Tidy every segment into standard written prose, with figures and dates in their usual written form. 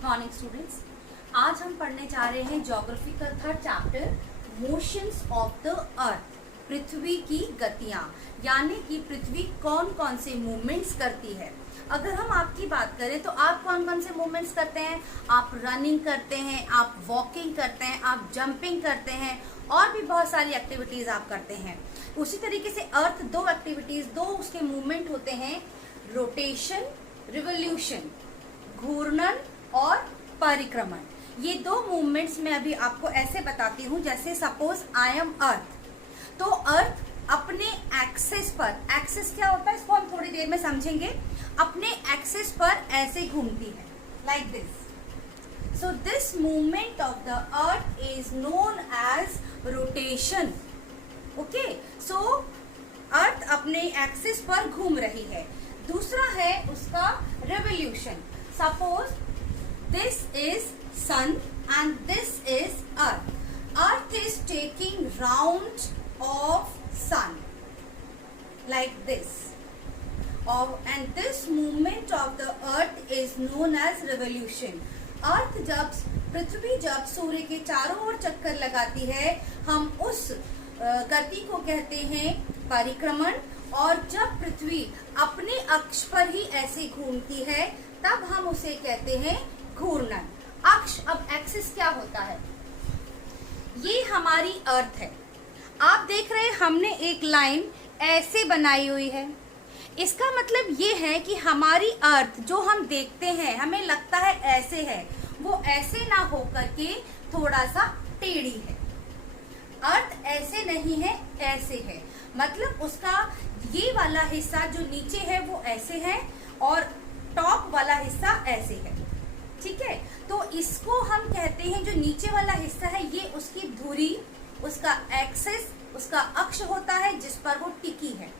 Good morning students. आज हम पढ़ने जा रहे हैं ज्योग्राफी का third chapter motions of the earth, पृथ्वी की गतियां, यानी कि पृथ्वी कौन कौन से मूवमेंट्स करती है। अगर हम आपकी बात करें तो आप कौन कौन से मूवमेंट्स करते हैं? आप रनिंग करते हैं, आप वॉकिंग करते हैं, आप जंपिंग करते हैं और भी बहुत सारी एक्टिविटीज आप करते हैं। उसी तरीके से अर्थ दो एक्टिविटीज, दो उसके मूवमेंट होते हैं, रोटेशन, रिवोल्यूशन, घूर्णन और परिक्रमण। ये दो मूवमेंट्स मैं अभी आपको ऐसे बताती हूँ जैसे सपोज आई एम अर्थ, तो अर्थ अपने एक्सिस पर, एक्सिस क्या होता है इसको हम थोड़ी देर में समझेंगे, अपने एक्सिस पर ऐसे घूमती है like this. So this movement of the earth is known as rotation. Okay, so earth अपने एक्सिस पर घूम रही है। दूसरा है उसका revolution. Suppose this is sun and this is earth. Earth is taking round of sun like this. And this movement of the earth is known as revolution. अर्थ जब, पृथ्वी जब सूर्य के चारों ओर चक्कर लगाती है, हम उस गति को कहते हैं परिक्रमण। और जब पृथ्वी अपने अक्ष पर ही ऐसे घूमती है तब हम उसे कहते हैं घूर्णन। अक्ष, अब एक्सिस क्या होता है? ये हमारी अर्थ है। आप देख रहे हैं हमने एक लाइन ऐसे बनाई हुई है। इसका मतलब ये है कि हमारी अर्थ जो हम देखते हैं, हमें लगता है ऐसे है, वो ऐसे ना होकर के थोड़ा सा टेढ़ी है। अर्थ ऐसे नहीं है, ऐसे है। मतलब उसका ये वाला हिस्सा जो नीचे है वो ऐसे है और टॉप वाला हिस्सा ऐसे है। ठीक है, तो इसको हम कहते हैं, जो नीचे वाला हिस्सा है ये उसकी धुरी, उसका एक्सिस, उसका अक्ष होता है जिस पर वो टिकी है,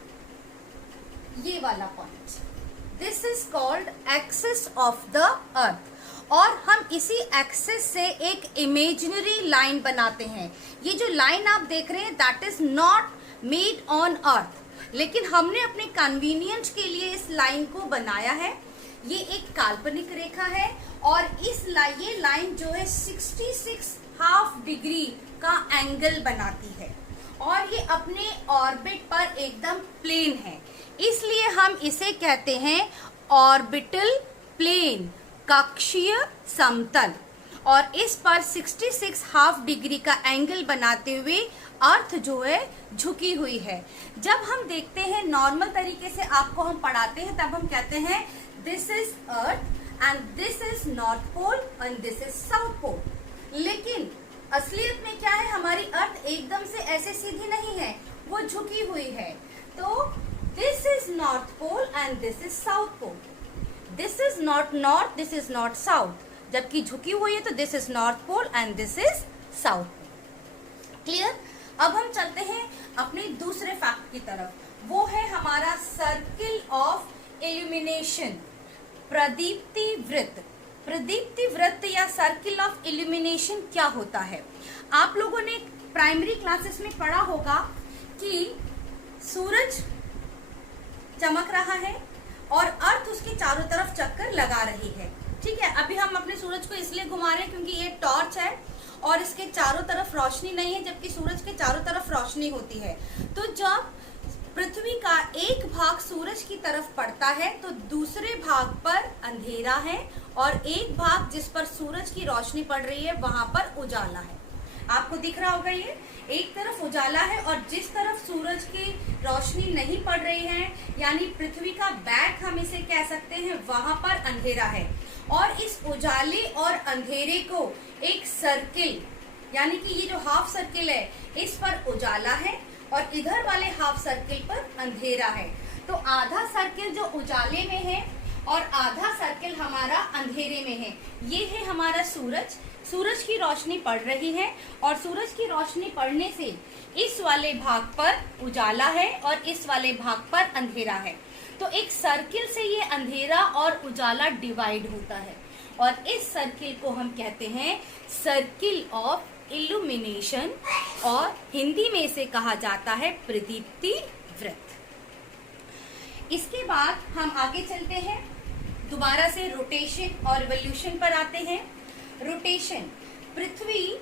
ये वाला point. This is called axis of the अर्थ। और हम इसी एक्सिस से एक इमेजिनरी लाइन बनाते हैं। ये जो लाइन आप देख रहे हैं that is not made on earth, लेकिन हमने अपने कन्वीनियंस के लिए इस लाइन को बनाया है। ये एक काल्पनिक रेखा है और ये लाइन जो है 66 हाफ डिग्री का एंगल बनाती है और ये अपने ऑर्बिट पर एकदम प्लेन है, इसलिए हम इसे कहते हैं ऑर्बिटल प्लेन, कक्षीय समतल। और इस पर 66 हाफ डिग्री का एंगल बनाते हुए अर्थ जो है झुकी हुई है। जब हम देखते हैं नॉर्मल तरीके से आपको हम पढ़ाते हैं तब हम कहते हैं this is earth and this is north pole and this is south pole. लेकिन असलियत में क्या है, हमारी अर्थ एकदम से ऐसे सीधी नहीं है, वो झुकी हुई है। तो this is north pole and this is south pole. This is not north, this is not south, जबकि झुकी हुई है तो this is north pole and this is south pole. Clear? अब हम चलते हैं अपने दूसरे फैक्ट की तरफ, वो है हमारा सर्किल ऑफ इल्यूमिनेशन, प्रदीप्ति वृत्त। प्रदीप्ति वृत्त या सर्किल ऑफ इल्यूमिनेशन क्या होता है? आप लोगों ने प्राइमरी क्लासेस में पढ़ा होगा कि सूरज चमक रहा है और अर्थ उसके चारों तरफ चक्कर लगा रही है। ठीक है, अभी हम अपने सूरज को इसलिए घुमा रहे हैं क्योंकि ये टॉर्च है और इसके चारों तरफ रोशनी नहीं है, जबकि सूरज के चारों तरफ रोशनी होती है। तो जब पृथ्वी का एक भाग सूरज की तरफ पड़ता है तो दूसरे भाग पर अंधेरा है और एक भाग जिस पर सूरज की रोशनी पड़ रही है वहां पर उजाला है। आपको दिख रहा होगा, ये एक तरफ उजाला है और जिस तरफ सूरज की रोशनी नहीं पड़ रही है, यानी पृथ्वी का बैक हम इसे कह सकते हैं, वहां पर अंधेरा है। और इस उजाले और अंधेरे को एक सर्किल, यानी कि ये जो हाफ सर्किल है इस पर उजाला है और इधर वाले हाफ सर्किल पर अंधेरा है। तो आधा सर्किल जो उजाले में है और आधा सर्किल हमारा अंधेरे में है। ये है हमारा सूरज। सूरज की रोशनी पड़ रही है और सूरज की रोशनी पड़ने से इस वाले भाग पर उजाला है और इस वाले भाग पर अंधेरा है। तो एक सर्किल से ये अंधेरा और उजाला डिवाइड होता है और इस सर्किल को हम कहते हैं सर्किल ऑफ इल्यूमिनेशन और हिंदी में इसे कहा जाता है प्रदीप्ति वृत्त। इसके बाद हम आगे चलते हैं। दोबारा से रोटेशन और रिवॉल्यूशन पर आते हैं। रोटेशन, पृथ्वी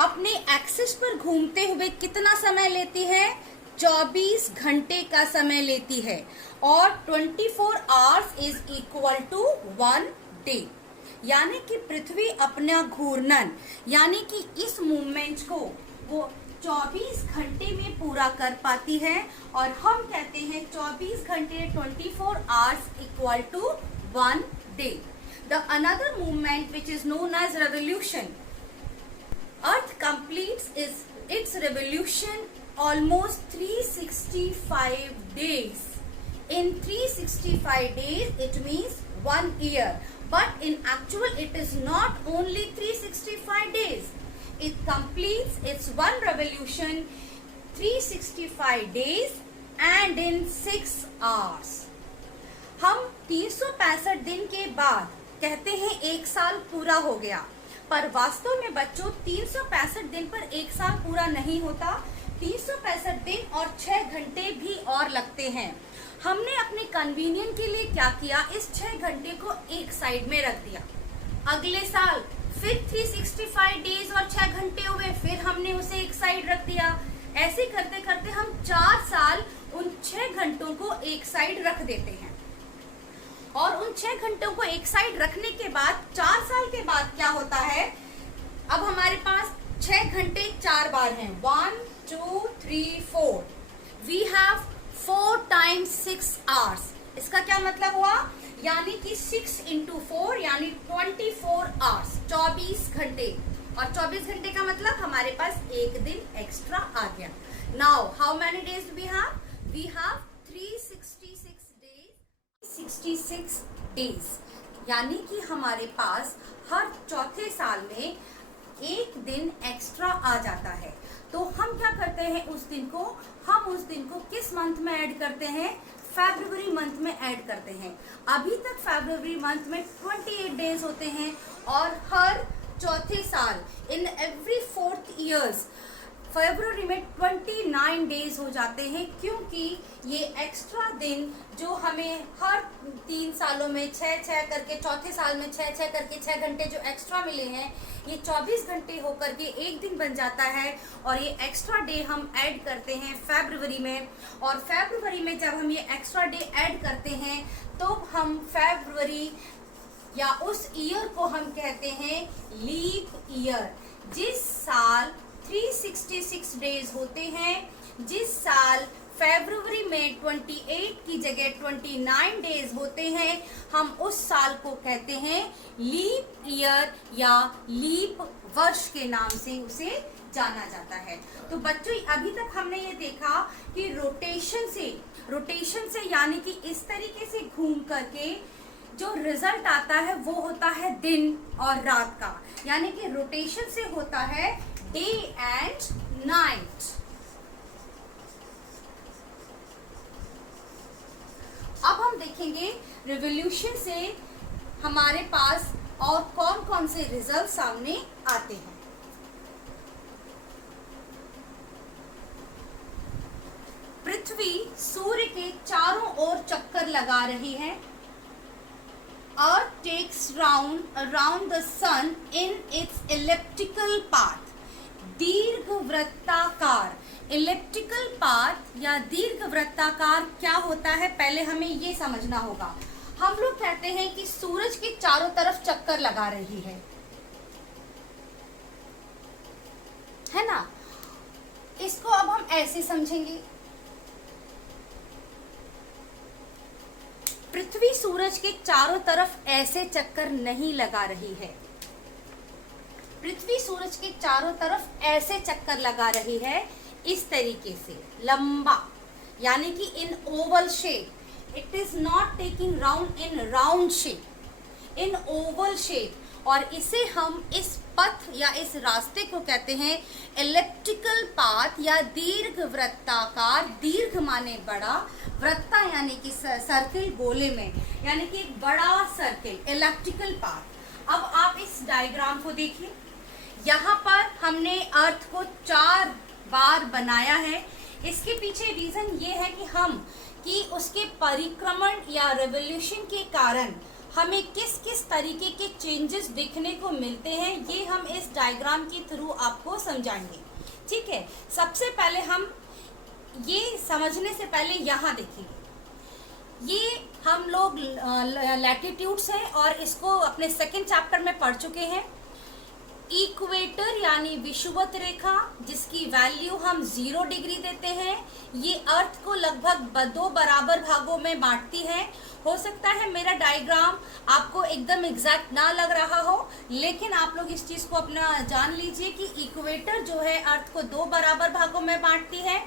अपने एक्सिस पर घूमते हुए कितना समय लेती है? 24 घंटे का समय लेती है और 24 hours is equal to 1 day. यानी कि पृथ्वी अपना घूर्णन यानी कि इस मूवमेंट को वो 24 घंटे में पूरा कर पाती है और हम कहते हैं 24 घंटे 24 hours equal to 1 day. The another movement which is known as revolution. Earth completes its revolution almost 365 days. In 365 days, it means 1 year. But in actual, it is not only 365 days. It completes its one revolution 365 days and in 6 hours. हम 365 दिन के बाद कहते हैं 1 साल पूरा हो गया, पर वास्तव में बच्चों 365 दिन पर 1 साल पूरा नहीं होता। 365 दिन और 6 घंटे भी और लगते हैं। हमने अपने कन्वीनियंस के लिए क्या किया, इस 6 घंटे को एक साइड में रख दिया। अगले साल फिर 365 डेज और 6 घंटे हुए, फिर हमने उसे एक साइड रख दिया। ऐसे करते करते हम 4 साल उन 6 घंटों को एक साइड रख देते हैं और उन 6 घंटों को एक साइड रखने के बाद 4 साल के बाद क्या होता है, अब हमारे पास 6 घंटे 4 बार हैं, 1 2 3 4। We have 4 times 6 hours। इसका क्या मतलब हुआ, यानी कि 6 into 4 यानी 24 hours, 24 घंटे। और 24 घंटे का मतलब हमारे पास एक दिन एक्स्ट्रा आ गया। Now how many days we have? We have 366 days, यानी कि हमारे पास हर चौथे साल में एक दिन एक्स्ट्रा आ जाता है। तो हम क्या करते हैं उस दिन को, हम उस दिन को किस मंथ में ऐड करते हैं? फरवरी मंथ में ऐड करते हैं। अभी तक फरवरी मंथ में 28 डेज होते हैं और हर चौथे साल इन एवरी 4th ईयर्स फरवरी में 29 डेज हो जाते हैं, क्योंकि ये एक्स्ट्रा दिन जो हमें हर 3 सालों में 6 करके, चौथे साल में 6 करके 6 घंटे जो एक्स्ट्रा मिले हैं, ये 24 घंटे होकर के एक दिन बन जाता है। और ये एक्स्ट्रा डे हम ऐड करते हैं फरवरी में, और फरवरी में जब हम ये एक्स्ट्रा डे ऐड करते हैं तो हम फरवरी या उस ईयर को हम कहते हैं लीप ईयर। जिस साल 366 डेज होते हैं, जिस साल फरवरी में 28 की जगह 29 डेज होते हैं, हम उस साल को कहते हैं लीप ईयर या लीप वर्ष के नाम से उसे जाना जाता है। तो बच्चों अभी तक हमने ये देखा कि रोटेशन से यानी कि इस तरीके से घूम करके जो रिजल्ट आता है वो होता है दिन और रात का, यानी कि रोटेशन से होता है डे एंड नाइट। अब हम देखेंगे रिवॉल्यूशन से हमारे पास और कौन कौन से रिजल्ट सामने आते हैं। पृथ्वी सूर्य के चारों ओर चक्कर लगा रही है। Earth takes round around the sun in its elliptical path। दीर्घवृत्ताकार, इलेप्टिकल पाथ या दीर्घवृत्ताकार क्या होता है, पहले हमें ये समझना होगा। हम लोग कहते हैं कि सूरज के चारों तरफ चक्कर लगा रही है ना। इसको अब हम ऐसे समझेंगे, पृथ्वी सूरज के चारों तरफ ऐसे चक्कर नहीं लगा रही है। पृथ्वी सूरज के चारों तरफ ऐसे चक्कर लगा रही है, इस तरीके से लंबा, यानी कि in oval shape. It is not taking round in round shape, in oval shape. और इसे हम इस पथ या इस रास्ते को कहते हैं एलिप्टिकल पाथ या दीर्घवृत्ताकार। दीर्घ माने बड़ा, वृत्ता यानी कि सर्किल, गोले में, यानी कि एक बड़ा सर्किल, एलिप्टिकल पाथ। अब आप इस डायग्राम को देखिए, यहाँ पर हमने अर्थ को 4 बार बनाया है। इसके पीछे रीजन ये है कि उसके परिक्रमण या रेवोल्यूशन के कारण हमें किस किस तरीके के चेंजेस देखने को मिलते हैं, ये हम इस डायग्राम के थ्रू आपको समझाएंगे। ठीक है, सबसे पहले हम ये समझने से पहले यहाँ देखिए, ये हम लोग लैटिट्यूड्स हैं और इसको अपने सेकंड चैप्टर में पढ़ चुके हैं। इक्वेटर यानी विषुवत रेखा, जिसकी वैल्यू हम 0 डिग्री देते हैं, ये अर्थ को लगभग 2 बराबर भागों में बांटती है। हो सकता है मेरा डायग्राम आपको एकदम एग्जैक्ट ना लग रहा हो, लेकिन आप लोग इस चीज़ को अपना जान लीजिए कि इक्वेटर जो है अर्थ को 2 बराबर भागों में बांटती है।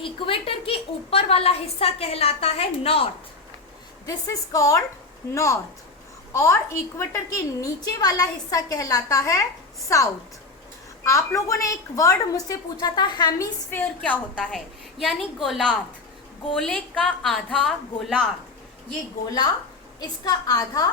इक्वेटर के ऊपर वाला हिस्सा कहलाता है north, this is called north, और इक्वेटर के नीचे वाला हिस्सा कहलाता है साउथ। आप लोगों ने एक वर्ड मुझसे पूछा था, हेमिस्फेयर क्या होता है, यानी गोलार्ध, गोले का आधा गोलार्ध, ये गोला, इसका आधा,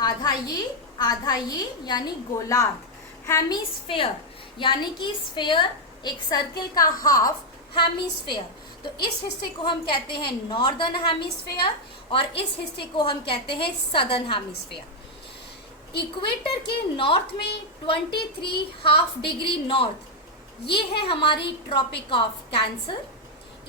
आधा ये यानी गोलार्ध। हेमिस्फेयर यानी कि स्फेयर, एक सर्किल का हाफ, हेमिस्फेयर। तो इस हिस्से को हम कहते हैं नॉर्दर्न हेमिस्फेयर और इस हिस्से को हम कहते हैं सदर्न हेमिस्फेयर। इक्वेटर के नॉर्थ में 23½ डिग्री नॉर्थ, ये है हमारी ट्रॉपिक ऑफ कैंसर।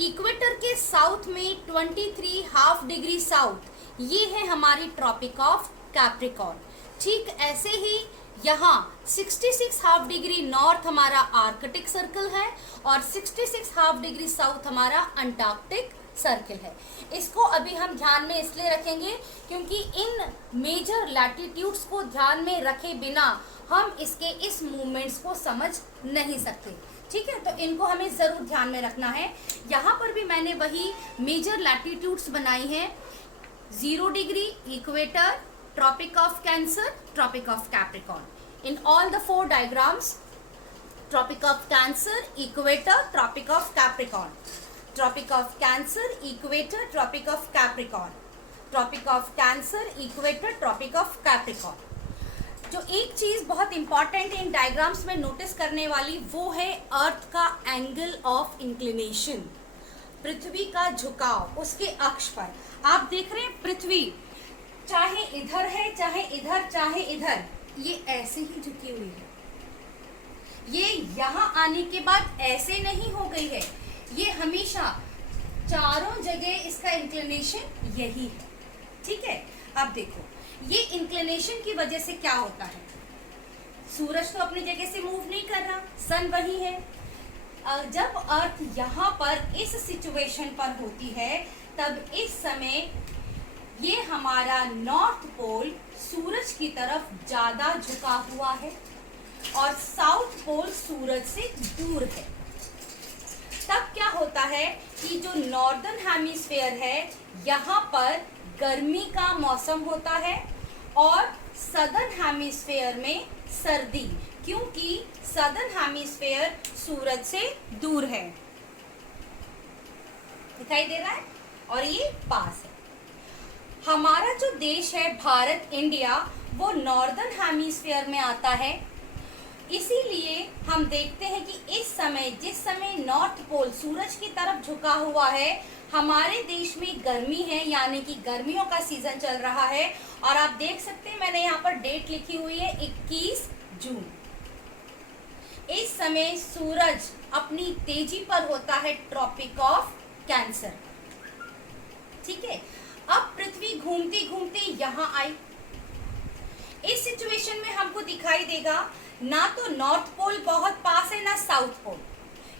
इक्वेटर के साउथ में 23½ डिग्री साउथ, ये है हमारी ट्रॉपिक ऑफ कैप्रिकॉर्न। ठीक ऐसे ही यहाँ 66½ डिग्री नॉर्थ हमारा आर्कटिक सर्कल है और 66½ डिग्री साउथ हमारा अंटार्कटिक सर्कल है। इसको अभी हम ध्यान में इसलिए रखेंगे क्योंकि इन मेजर लैटिट्यूड्स को ध्यान में रखे बिना हम इसके इस मूवमेंट्स को समझ नहीं सकते। ठीक है, तो इनको हमें ज़रूर ध्यान में रखना है। यहाँ पर भी मैंने वही मेजर लैटिट्यूड्स बनाई हैं, 0 degree equator, Tropic of Cancer, Tropic of Capricorn. In all the 4 diagrams, Tropic of Cancer, Equator, Tropic of Capricorn. Tropic of Cancer, Equator, Tropic of Capricorn. Tropic of Cancer, Equator, Tropic of Capricorn. जो एक चीज़ बहुत important in diagrams में notice करने वाली, वो है अर्थ का angle of inclination, पृथ्वी का झुकाव उसके अक्ष पर। आप देख रहे हैं पृथ्वी चाहे इधर है, चाहे इधर, चाहे इधर, ये ऐसे ही झुकी हुई है। ये यहाँ आने के बाद ऐसे नहीं हो गई है, ये हमेशा चारों जगह इसका इंक्लिनेशन यही है। ठीक है, अब देखो ये इंक्लिनेशन की वजह से क्या होता है, सूरज तो अपनी जगह से मूव नहीं कर रहा, सन वही है। जब अर्थ यहाँ पर इस सिचुएशन पर होती है, तब इस समय ये हमारा नॉर्थ पोल सूरज की तरफ ज़्यादा झुका हुआ है और साउथ पोल सूरज से दूर है। तब क्या होता है कि जो नॉर्दर्न हेमिस्फेयर है, यहाँ पर गर्मी का मौसम होता है और सदर्न हेमिस्फेयर में सर्दी, क्योंकि सदर्न हेमिस्फेयर सूरज से दूर है। दिखाई दे रहा है, और ये पास है। हमारा जो देश है भारत, इंडिया, वो नॉर्दर्न हेमिस्फीयर में आता है। इसीलिए हम देखते हैं कि इस समय, जिस समय नॉर्थ पोल सूरज की तरफ झुका हुआ है, हमारे देश में गर्मी है, यानी कि गर्मियों का सीजन चल रहा है। और आप देख सकते हैं मैंने यहाँ पर डेट लिखी हुई है 21 जून। इस समय सूरज अपनी तेजी पर होता है ट्रॉपिक ऑफ कैंसर। ठीक है, अब पृथ्वी घूमते घूमते यहाँ आई। इस सिचुएशन में हमको दिखाई देगा ना तो नॉर्थ पोल बहुत पास है, ना साउथ पोल,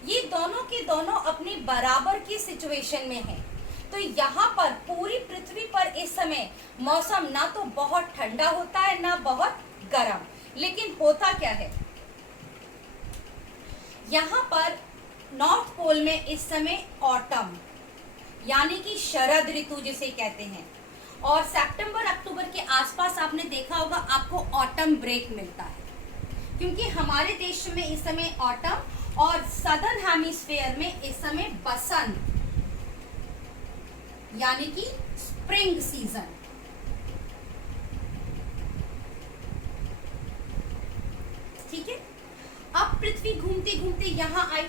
ये दोनों के दोनों अपनी बराबर की सिचुएशन में है। तो यहाँ पर पूरी पृथ्वी पर इस समय मौसम ना तो बहुत ठंडा होता है, ना बहुत गर्म, लेकिन होता क्या है, यहाँ पर नॉर्थ पोल में इस समय ऑटम यानी कि शरद ऋतु जिसे कहते हैं, और सितंबर अक्टूबर के आसपास आपने देखा होगा आपको ऑटम ब्रेक मिलता है, क्योंकि हमारे देश में इस समय ऑटम और सदर्न हेमिस्फीयर में इस समय बसंत यानी कि स्प्रिंग सीजन। ठीक है, अब पृथ्वी घूमते घूमते यहाँ आई।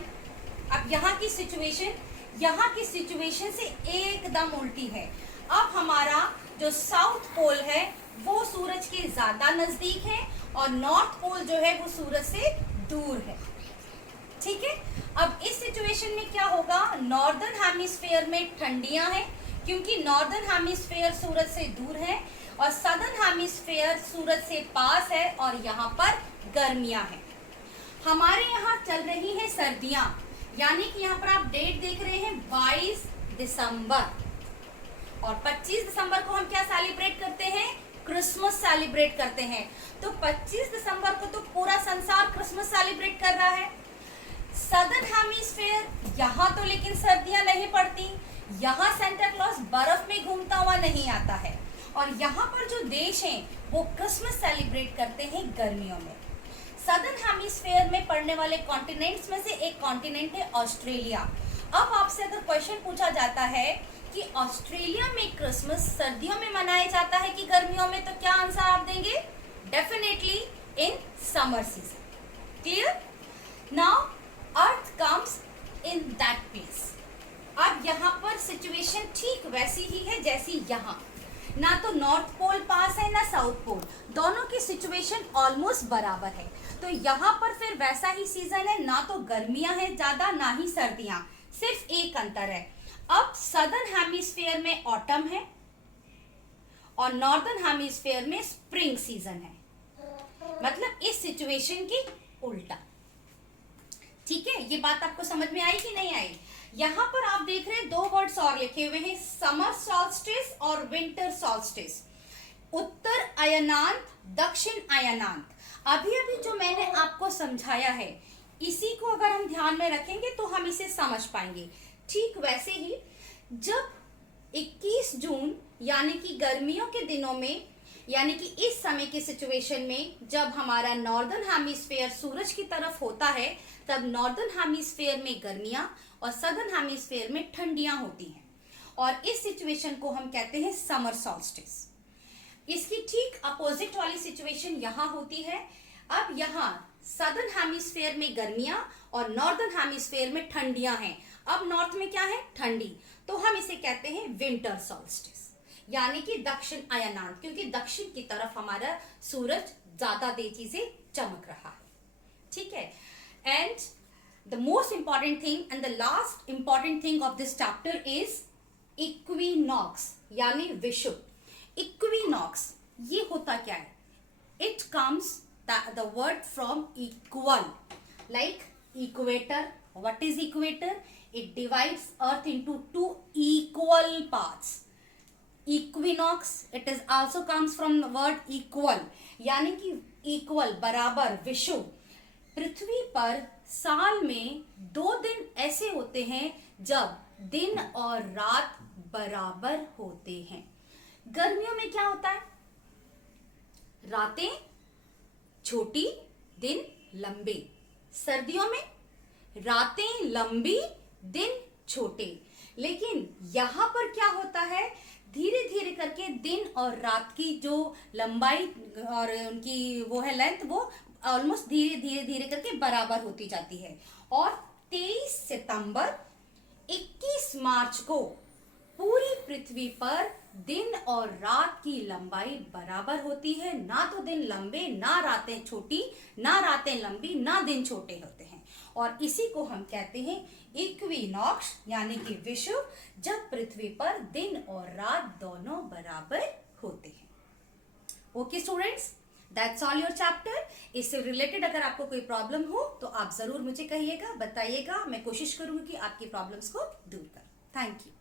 अब यहाँ की सिचुएशन से एकदम उल्टी है। अब हमारा जो साउथ पोल है वो सूरज के ज्यादा नजदीक है और नॉर्थ पोल जो है वो सूरज से दूर है। ठीक है, अब इस सिचुएशन में क्या होगा, नॉर्दर्न हेमिस्फीयर में ठंडियां हैं क्योंकि नॉर्दर्न हेमिस्फीयर सूरज से दूर है और सदर्न हेमिस्फीयर सूरज से पास है और यहाँ पर गर्मियां हैं। हमारे यहाँ चल रही है सर्दियां, यानी कि यहाँ पर आप डेट देख रहे हैं 22 दिसंबर और 25 दिसंबर को हम क्या सेलिब्रेट करते हैं, क्रिसमस सेलिब्रेट करते हैं। तो 25 दिसंबर को तो पूरा संसार क्रिसमस सेलिब्रेट कर रहा है। सदर्न हेमिस्फीयर यहाँ तो लेकिन सर्दियां नहीं पड़ती, यहाँ सेंटा क्लॉज बर्फ में घूमता हुआ नहीं आता है और यहाँ पर जो देश हैं वो क्रिसमस सेलिब्रेट करते हैं गर्मियों में। सदर्न हेमिस्फीयर में पड़ने वाले कॉन्टिनेंट्स में से एक कॉन्टिनेंट है ऑस्ट्रेलिया। अब आपसे अगर क्वेश्चन पूछा जाता है कि ऑस्ट्रेलिया में क्रिसमस सर्दियों में मनाया जाता है कि गर्मियों में, तो क्या आंसर आप देंगे, definitely in summer season. Clear? Now earth comes in that place. अब यहाँ पर सिचुएशन ठीक वैसी ही है जैसी यहाँ, ना तो नॉर्थ पोल पास है ना साउथ पोल, दोनों की सिचुएशन ऑलमोस्ट बराबर है। तो यहाँ पर फिर वैसा ही सीजन है, ना तो गर्मियां हैं ज्यादा ना ही सर्दियां, सिर्फ एक अंतर है, अब सदर्न हेमिस्फीयर में ऑटम है और नॉर्दर्न हेमिस्फीयर में स्प्रिंग सीजन है, मतलब इस सिचुएशन की उल्टा। ठीक है, ये बात आपको समझ में आई कि नहीं आई? यहाँ पर आप देख रहे हैं दो वर्ड्स और लिखे हुए हैं, समर सॉल्स्टिस और विंटर सॉल्स्टिस। उत्तर अयनांत, दक्षिण अयनांत। अभी अभी जो मैंने आपको समझाया है इसी को अगर हम ध्यान में रखेंगे तो हम इसे समझ पाएंगे। ठीक वैसे ही जब 21 जून यानी कि गर्मियों के दिनों में, यानी कि इस समय की सिचुएशन में जब हमारा नॉर्दर्न हेमिस्फीयर सूरज की तरफ होता है, तब नॉर्दर्न हेमिस्फीयर में गर्मियां और सदर्न हेमिस्फीयर में ठंडियां होती हैं और इस सिचुएशन को हम कहते हैं समर सॉल्स्टिस। इसकी ठीक अपोजिट वाली सिचुएशन यहाँ होती है। अब यहाँ सदर्न हेमिस्फीयर में गर्मियां और नॉर्दर्न हेमिस्फीयर में ठंडियां हैं। अब नॉर्थ में क्या है, ठंडी, तो हम इसे कहते हैं विंटर सॉल्स्टिस, यानी कि दक्षिण अयनांत, क्योंकि दक्षिण की तरफ हमारा सूरज ज्यादा तेजी से चमक रहा है। ठीक है, and the most important thing and the last important thing of this chapter is equinox, यानी विषुव। इक्विनॉक्स ये होता क्या है, it comes the word from equal, like equator. What is equator? It divides earth into two equal parts. Equinox it is also comes from word equal, यानी कि equal, बराबर, विषुव। पृथ्वी पर साल में 2 दिन ऐसे होते हैं जब दिन और रात बराबर होते हैं। गर्मियों में क्या होता है, रातें छोटी दिन लंबे, सर्दियों में रातें लंबी दिन छोटे। लेकिन यहाँ पर क्या होता है, धीरे धीरे करके दिन और रात की जो लंबाई और उनकी वो है लेंथ, वो ऑलमोस्ट धीरे धीरे करके बराबर होती जाती है। और 23 सितंबर 21 मार्च को पूरी पृथ्वी पर दिन और रात की लंबाई बराबर होती है। ना तो दिन लंबे, ना रातें छोटी, ना रातें लंबी, ना दिन छोटे होते हैं। और इसी को हम कहते हैं इक्विनॉक्स, यानी कि विषुव, जब पृथ्वी पर दिन और रात दोनों बराबर होते हैं। Okay students, that's all your chapter. इससे रिलेटेड अगर आपको कोई प्रॉब्लम हो तो आप जरूर मुझे कहिएगा, बताइएगा, मैं कोशिश करूंगी कि आपकी प्रॉब्लम्स को दूर करूं। Thank you.